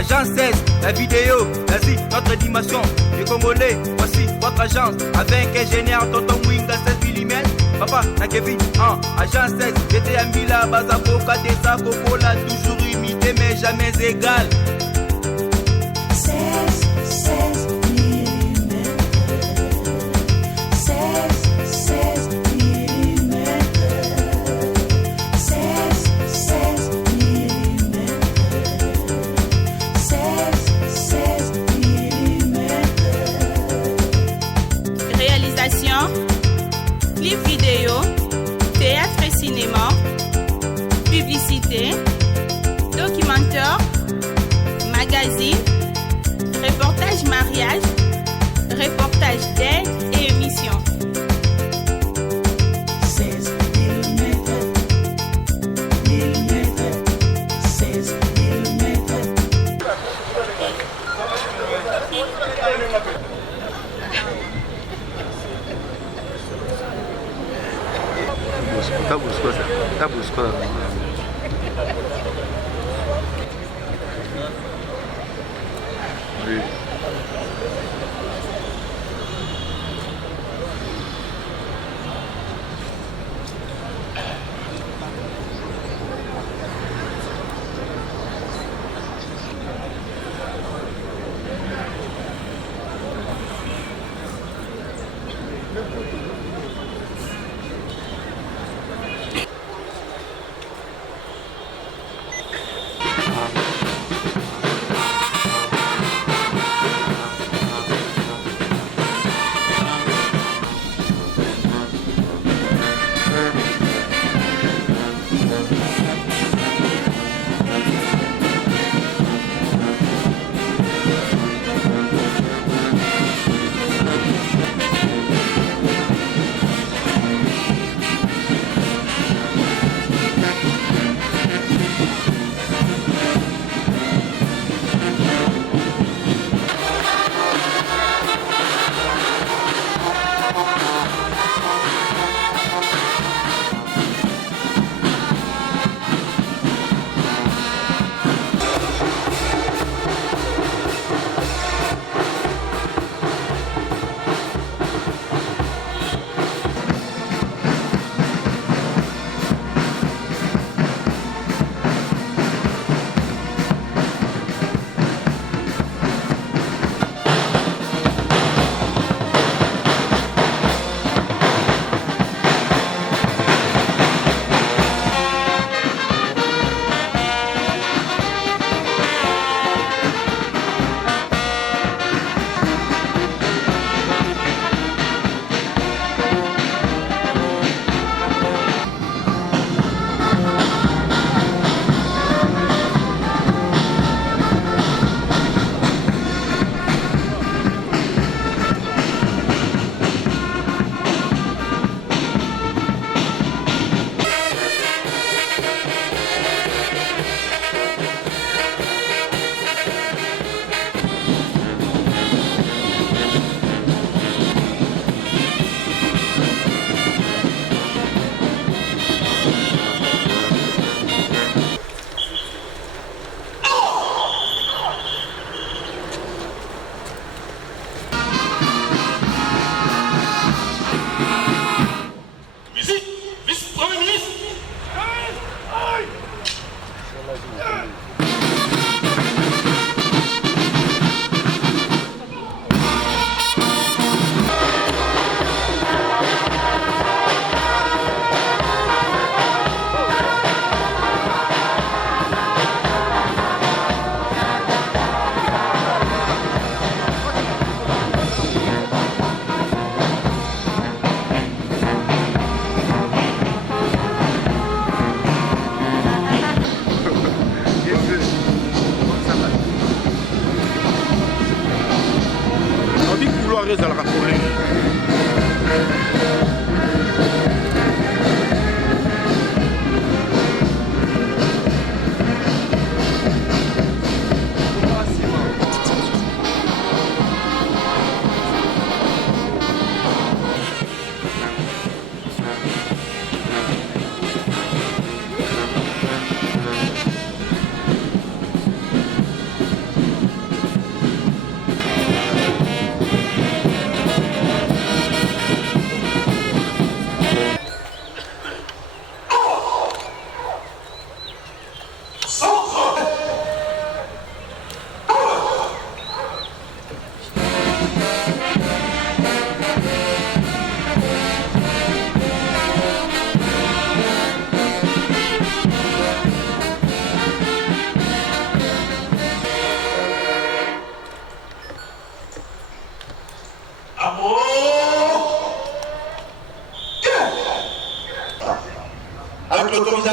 Agence 16, la vidéo, vas-y, notre animation. Les Congolais, voici votre agence. Avec ingénieur Tonton Winga 16 mm. Papa, na Kevin, Agence 16, j'étais à Mila, Bazaboka, Tessa, Cocola, toujours imité mais jamais égal. 16 mm. 16 mm. 16 mm. 16 mm. Réalisation, clip vidéo, théâtre et cinéma, publicité, documentaire, magazine, reportage mariage, reportage d'aide et émission. 16 mm. 16 Tá buscando. ezalaka polele.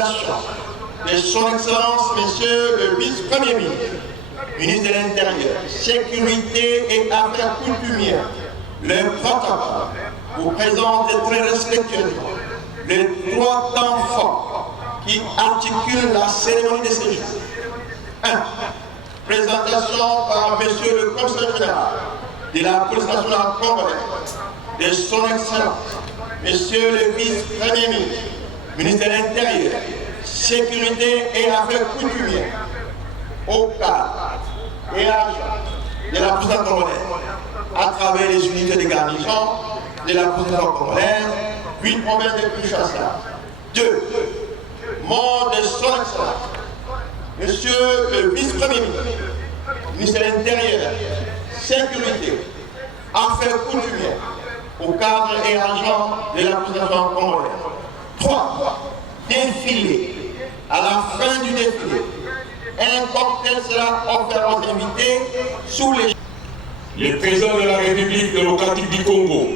présentation de son Excellence, Monsieur le Vice-Premier ministre, ministre de l'Intérieur, Sécurité et Affaires coutumières, le protocole vous présente très respectueusement les 3 temps forts qui articulent la cérémonie de séjour. 1. Présentation par Monsieur le Commissaire général de la police nationale congolaise, de son Excellence, Monsieur le Vice-Premier ministre, ministre de l'Intérieur, Sécurité et Affaires coutumières, au cadre et agents de la police congolaise, à travers les unités de garnison de la police congolaise, puis province de Kinshasa. 2. Mort de son Excellence, Monsieur le Vice-Premier ministre, ministre de l'Intérieur, Sécurité, Affaires coutumières, au cadre et agent de la police congolaise. 3. Défilé. À la fin du défilé, un cocktail sera offert aux invités sous les... Le président de la République démocratique du Congo,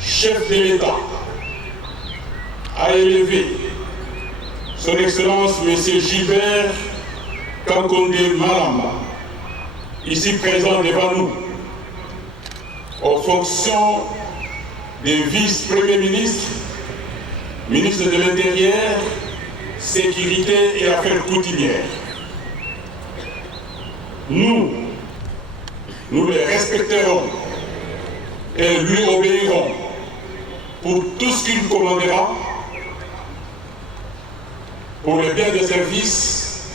chef de l'État, a élevé son Excellence M. Gilbert Kankonde Malamba, ici présent devant nous, aux fonctions de vice-premier ministre, ministre de l'Intérieur, Sécurité et Affaires coutumières. Nous les respecterons et lui obéirons pour tout ce qu'il commandera, pour le bien des services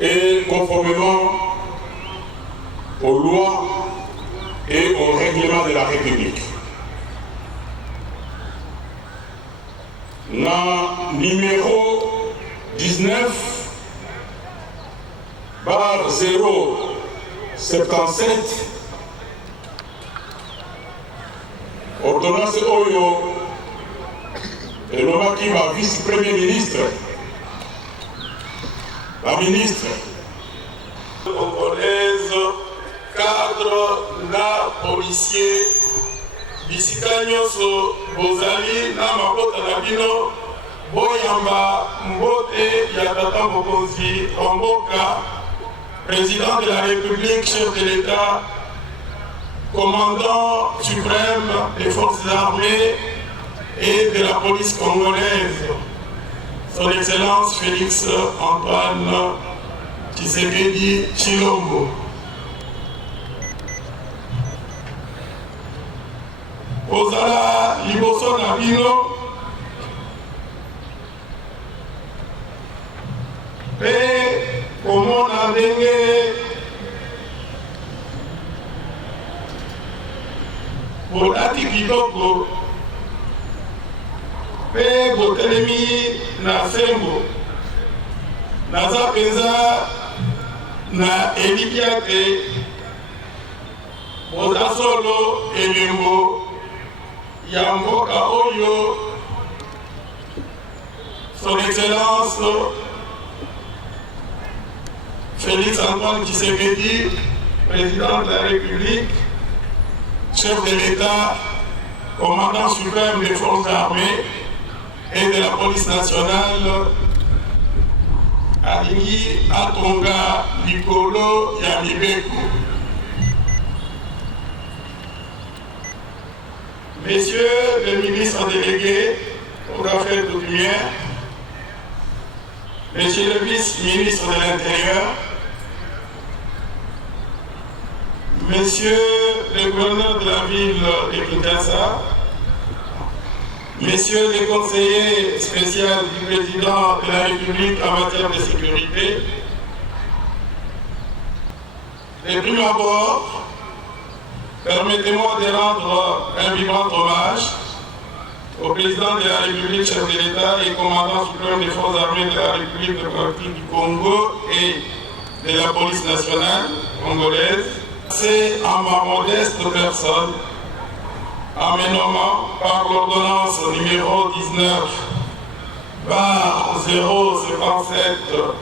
et conformément aux lois et aux règlements de la République. Na numéro 19 bar 077 ordonnance Oyo et l'homme qui va vice-premier ministre, la ministre congolaise, cadre, na policier, bisika nyonso bozali na mabota na bino boyamba mbote ya tata mokonzi wa mboka, président de la République, chef de l'État, commandant suprême des forces armées et de la police congolaise, son Excellence Félix Antoine Tshisekedi Tshilombo. Ozala liboso na bino pe komona ndenge bolati kitoko pe botelemi na sembo. Naza penza na elikia te boza solo elembo ya mboka oyo son Excellence Félix Antoine Tshisekedi, président de la République, chef de l'État, commandant suprême des forces armées et de la police nationale, alingi atonga likolo ya mibeko. Messieurs les ministres délégués aux affaires coutumières, Monsieur le vice-ministre de l'Intérieur, Monsieur le gouverneur de la ville de Kinshasa, Messieurs les conseillers spéciaux du président de la République en matière de sécurité, de prime abord, permettez-moi de rendre un vibrant hommage au président de la République, chef de l'État et commandant suprême des forces armées de la République démocratique du Congo et de la police nationale congolaise. C'est à ma modeste personne, en me nommant par l'ordonnance numéro 19/057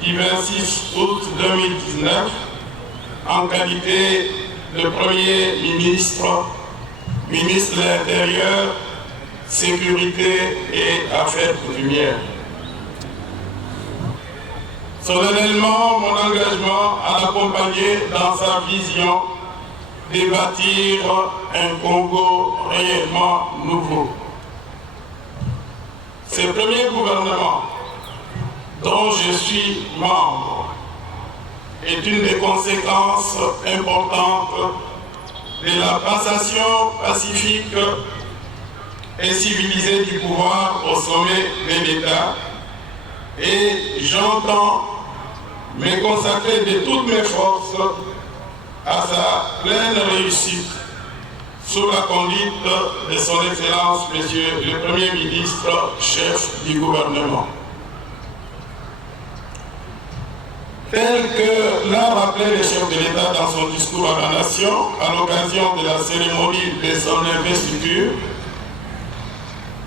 du 26 août 2019, en qualité de Premier ministre, ministre de l'Intérieur sécurité et affaires coutumières. Solennellement, mon engagement à l'accompagner dans sa vision de bâtir un Congo réellement nouveau. Ce premier gouvernement dont je suis membre est une des conséquences importantes de la passation pacifique et civilisée du pouvoir au sommet de l'État, et j'entends me consacrer de toutes mes forces à sa pleine réussite sous la conduite de son Excellence, Monsieur le Premier ministre, chef du gouvernement. Tel que l'a rappelé le chef de l'État dans son discours à la nation à l'occasion de la cérémonie de son investiture,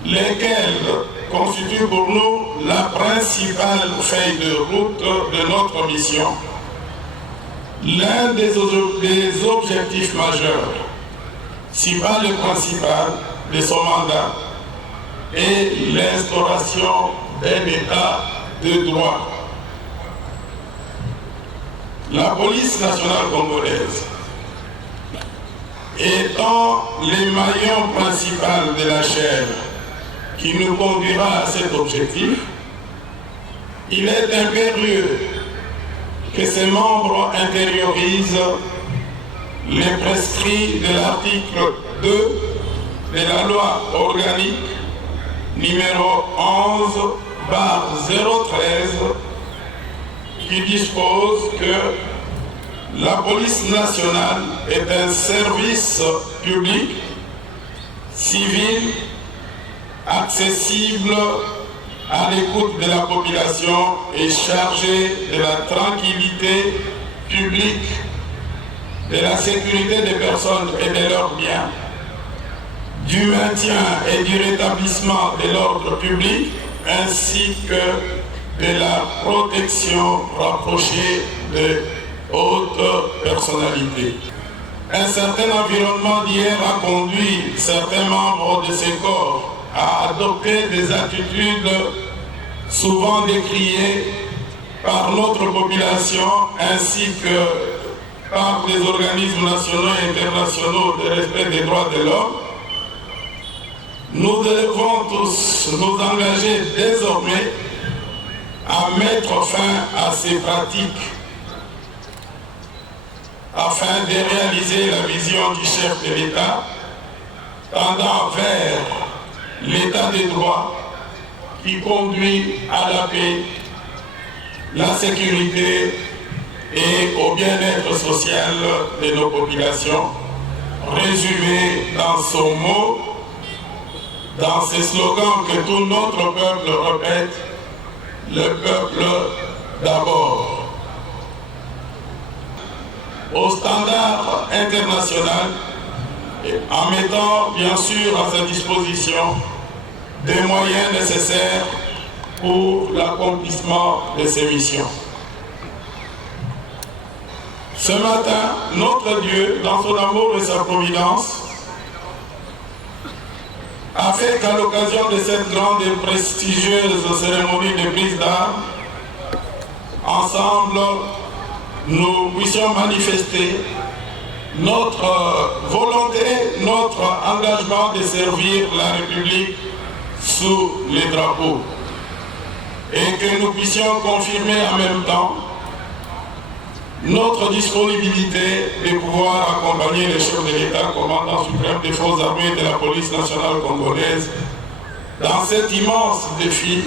lesquels constituent pour nous la principale feuille de route de notre mission, l'un des objectifs majeurs, si pas le principal, de son mandat est l'instauration d'un État de droit. La police nationale congolaise, étant le maillon principal de la chaîne qui nous conduira à cet objectif, il est impérieux que ses membres intériorisent les prescrits de l'article 2 de la loi organique numéro 11/013 qui dispose que la police nationale est un service public, civil, accessible à l'écoute de la population et chargé de la tranquillité publique, de la sécurité des personnes et de leurs biens, du maintien et du rétablissement de l'ordre public, ainsi que de la protection rapprochée de hautes personnalités. Un certain environnement d'hier a conduit certains membres de ces corps à adopter des attitudes souvent décriées par notre population ainsi que par des organismes nationaux et internationaux de respect des droits de l'homme. Nous devons tous nous engager désormais à mettre fin à ces pratiques afin de réaliser la vision du chef de l'État tendant vers l'état de droit qui conduit à la paix, la sécurité et au bien-être social de nos populations, résumé dans son mot, dans ces slogans que tout notre peuple répète, le peuple d'abord. Au standard international, en mettant bien sûr à sa disposition des moyens nécessaires pour l'accomplissement de ces missions. Ce matin, notre Dieu, dans son amour et sa providence, a fait qu'à l'occasion de cette grande et prestigieuse cérémonie de prise d'armes, ensemble, nous puissions manifester notre volonté, notre engagement de servir la République sous les drapeaux et que nous puissions confirmer en même temps notre disponibilité de pouvoir accompagner le chef de l'État, commandant suprême des forces armées de la police nationale congolaise dans cet immense défi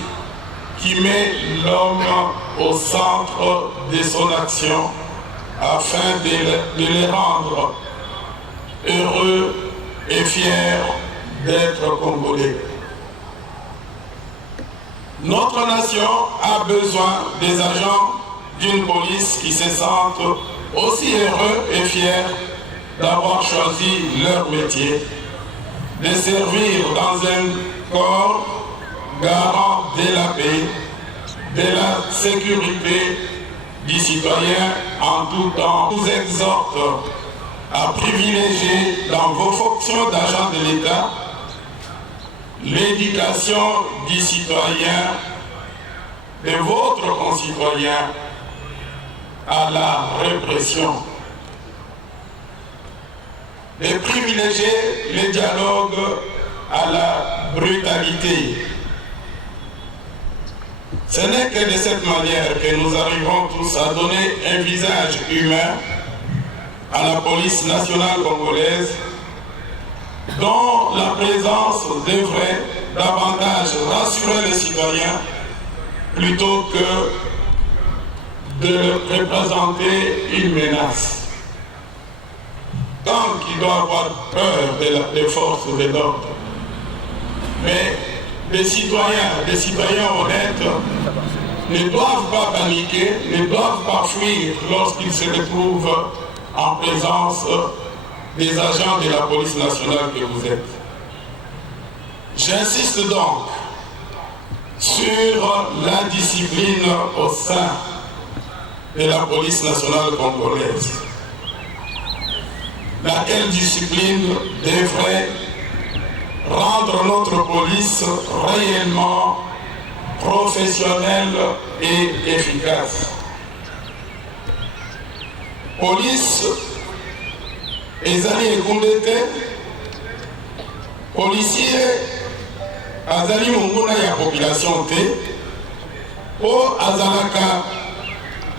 qui met l'homme au centre de son action afin de les rendre heureux et fiers d'être Congolais. Notre nation a besoin des agents d'une police qui se sentent aussi heureux et fiers d'avoir choisi leur métier, de servir dans un corps garant de la paix, de la sécurité du citoyen en tout temps. Je vous exhorte à privilégier dans vos fonctions d'agent de l'État l'éducation du citoyen, de votre concitoyen, à la répression. De privilégier le dialogue à la brutalité. Ce n'est que de cette manière que nous arriverons tous à donner un visage humain à la police nationale congolaise, dont la présence devrait davantage rassurer les citoyens plutôt que de représenter une menace. Tant qu'il doit avoir peur des forces de l'ordre. Mais des citoyens honnêtes ne doivent pas paniquer, ne doivent pas fuir lorsqu'ils se retrouvent en présence des agents de la police nationale que vous êtes. J'insiste donc sur la discipline au sein de la police nationale congolaise. Laquelle discipline devrait rendre notre police réellement professionnelle et efficace. Police ezali ekundete, policier azali monguna ya population te, po azalaka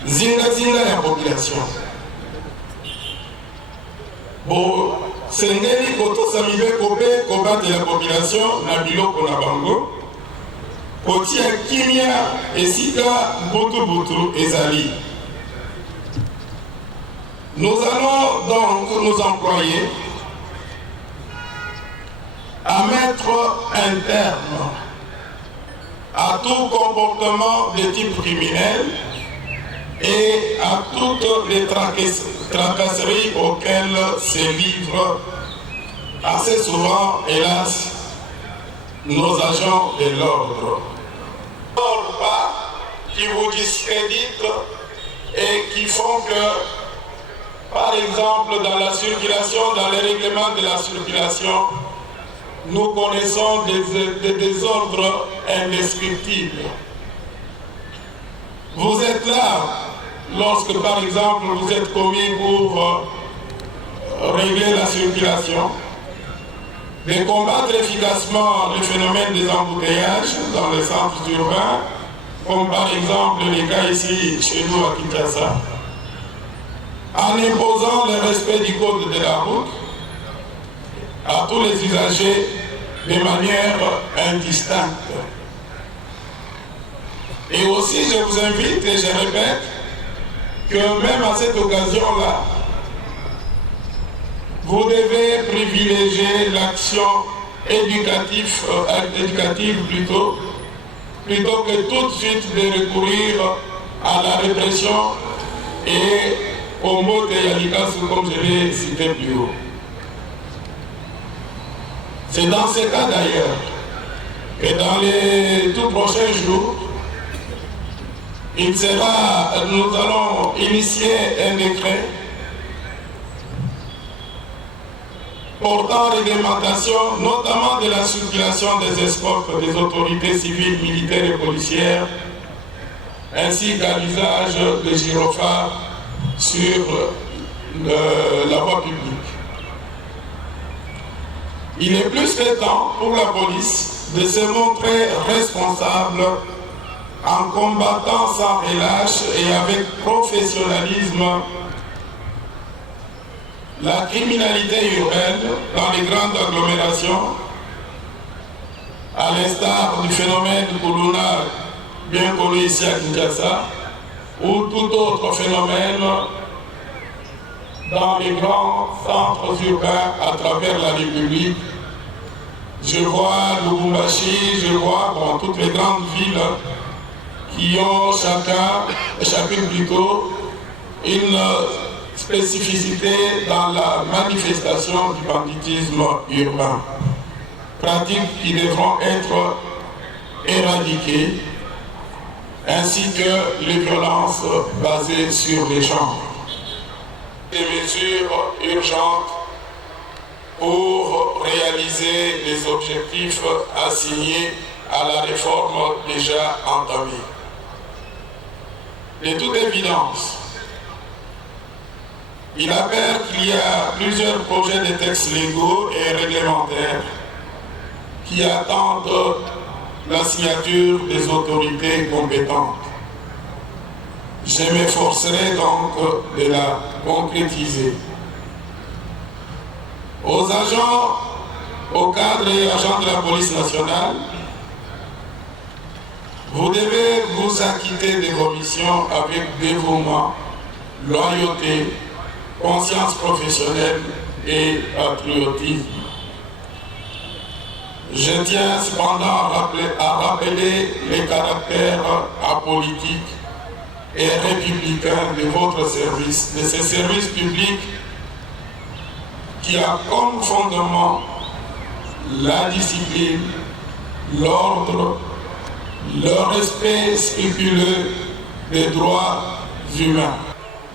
zinga ya population. Bo sengeli kotosa mibeko pe kobatela population na biloko na bango, kotia kimia esika butu ezali. Nous allons donc nous employer à mettre un terme à tout comportement de type criminel et à toutes les tracasseries auxquelles se livrent assez souvent, hélas, nos agents de l'ordre. Qui vous discréditent et qui font que, par exemple, dans la circulation, dans les règlements de la circulation, nous connaissons des désordres indescriptibles. Vous êtes là lorsque, par exemple, vous êtes commis pour régler la circulation, de combattre efficacement le phénomène des embouteillages dans les centres urbains, comme par exemple les cas ici chez nous à Kinshasa, en imposant le respect du code de la route à tous les usagers de manière indistincte. Et aussi, je vous invite, et je répète, que même à cette occasion-là, vous devez privilégier l'action éducative plutôt que tout de suite de recourir à la répression et au mot de Yalikasu, comme je l'ai cité plus haut. C'est dans ce cas d'ailleurs que dans les tout prochains jours, nous allons initier un décret portant réglementation, notamment de la circulation des escortes des autorités civiles, militaires et policières, ainsi qu'à l'usage de gyrophares sur la voie publique. Il est plus que temps pour la police de se montrer responsable en combattant sans relâche et avec professionnalisme la criminalité urbaine dans les grandes agglomérations, à l'instar du phénomène Kuluna bien connu ici à Kinshasa, ou tout autre phénomène dans les grands centres urbains à travers la République. Je vois Lubumbashi, je vois toutes les grandes villes qui ont chacune plutôt une spécificité dans la manifestation du banditisme urbain. Pratiques qui devront être éradiquées, ainsi que les violences basées sur les genres. Des mesures urgentes pour réaliser les objectifs assignés à la réforme déjà entamée. De toute évidence, il apparaît qu'il y a plusieurs projets de textes légaux et réglementaires qui attendent la signature des autorités compétentes. Je m'efforcerai donc de la concrétiser. Aux agents, aux cadres et agents de la police nationale, vous devez vous acquitter des vos missions avec dévouement, loyauté, conscience professionnelle et patriotisme. Je tiens cependant à rappeler les caractères apolitiques et républicains de votre service, de ce service public qui a comme fondement la discipline, l'ordre, le respect scrupuleux des droits humains.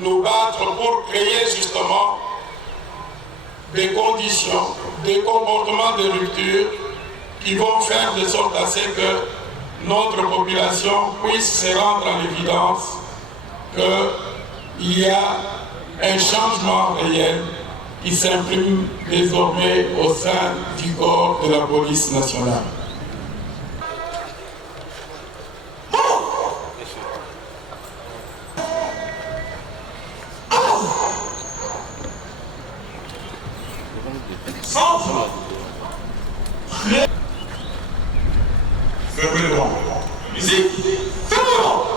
Nous battre pour créer justement des conditions, des comportements de rupture qui vont faire de sorte à ce que notre population puisse se rendre à l'évidence qu'il y a un changement réel qui s'imprime désormais au sein du corps de la police nationale. Fermez le banc. Musique. Fermez le banc.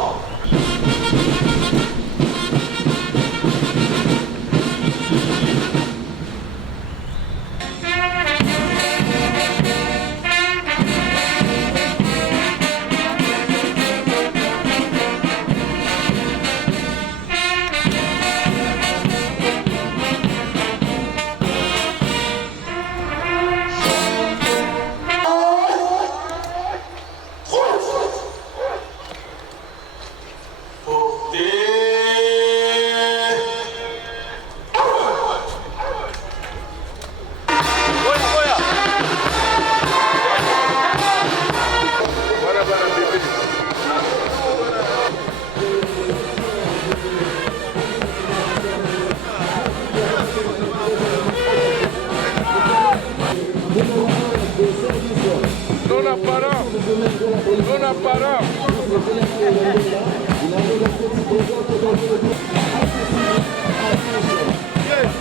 Non apparent.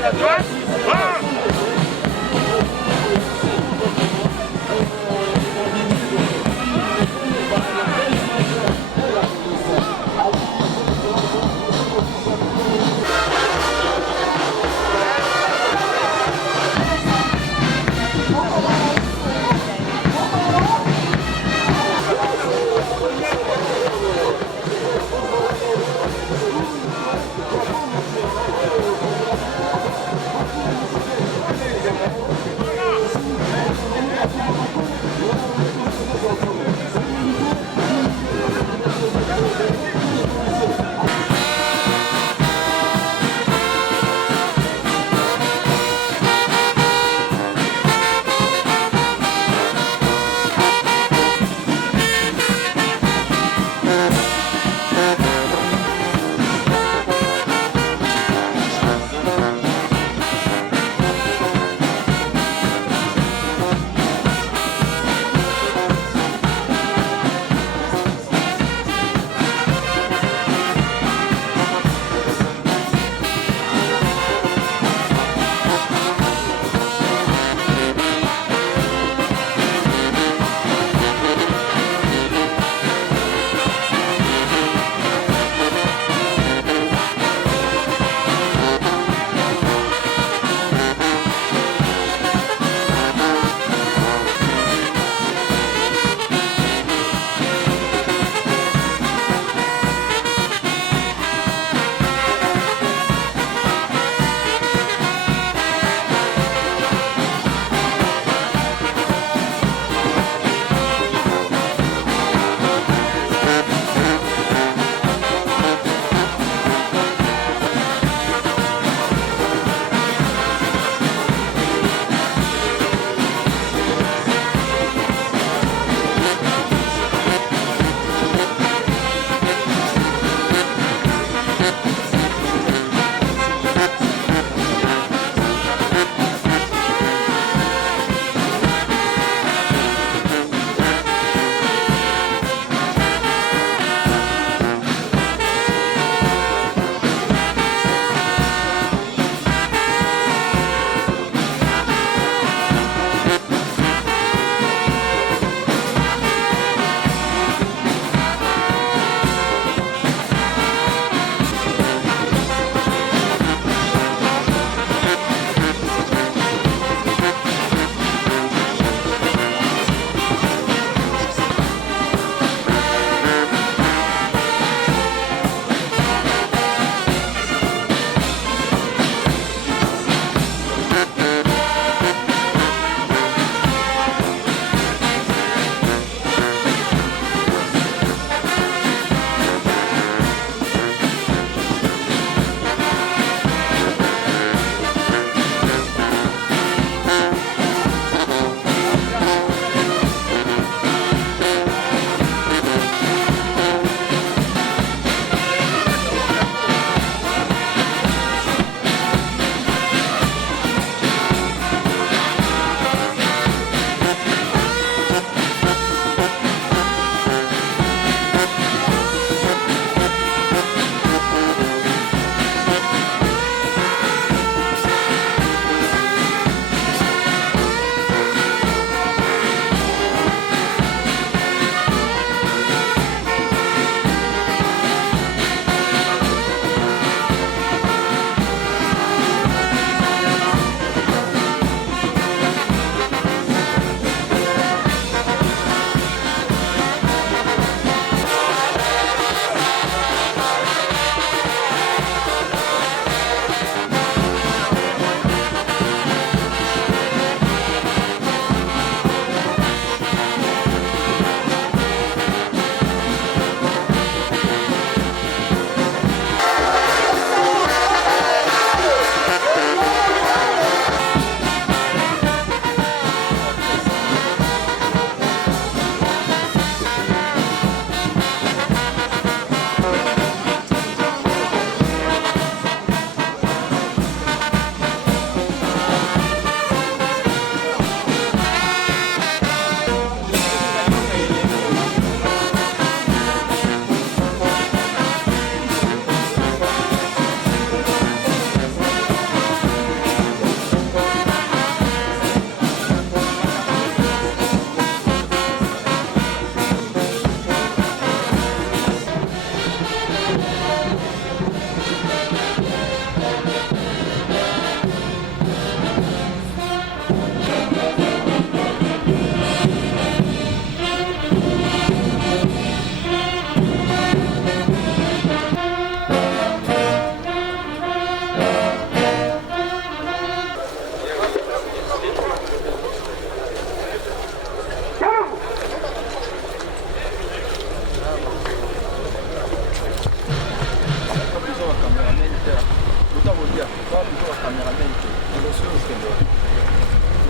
À droite.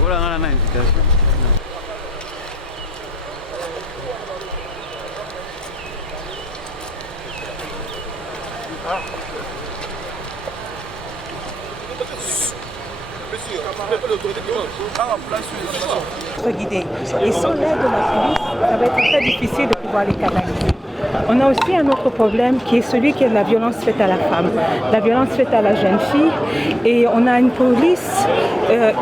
Voilà, on a une invitation. Guidés. Et sans l'aide de la police, ça va être très difficile de pouvoir les canaliser. On a aussi un autre problème qui est celui de la violence faite à la femme, la violence faite à la jeune fille. Et on a une police,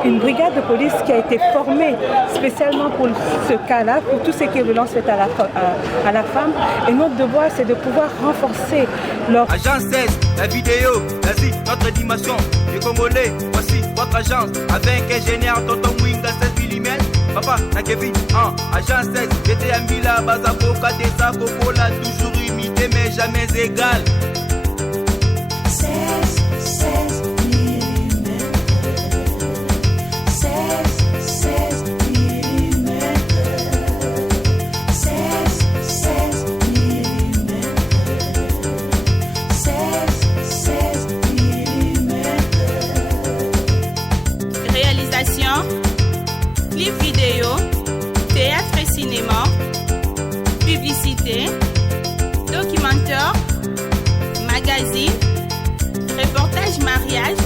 une brigade de police qui a été formée spécialement pour ce cas-là, pour tout ce qui est violence faite à la femme. Et notre devoir, c'est de pouvoir renforcer leur... Agence 16, la vidéo, vas-y, notre animation. Les Congolais, voici votre agence. Avec ingénieur Tonton Mwinga 16 mm. Papa, na Kevin, agence 16. J'étais à Mila, Bazako, Kadesa, Kokola, toujours imité mais jamais égal. 16 mm. 16 mm. 16 mm. 16 mm. Réalisation, clip vidéo, théâtre et cinéma, publicité, documentaire, magazine, reportage mariage,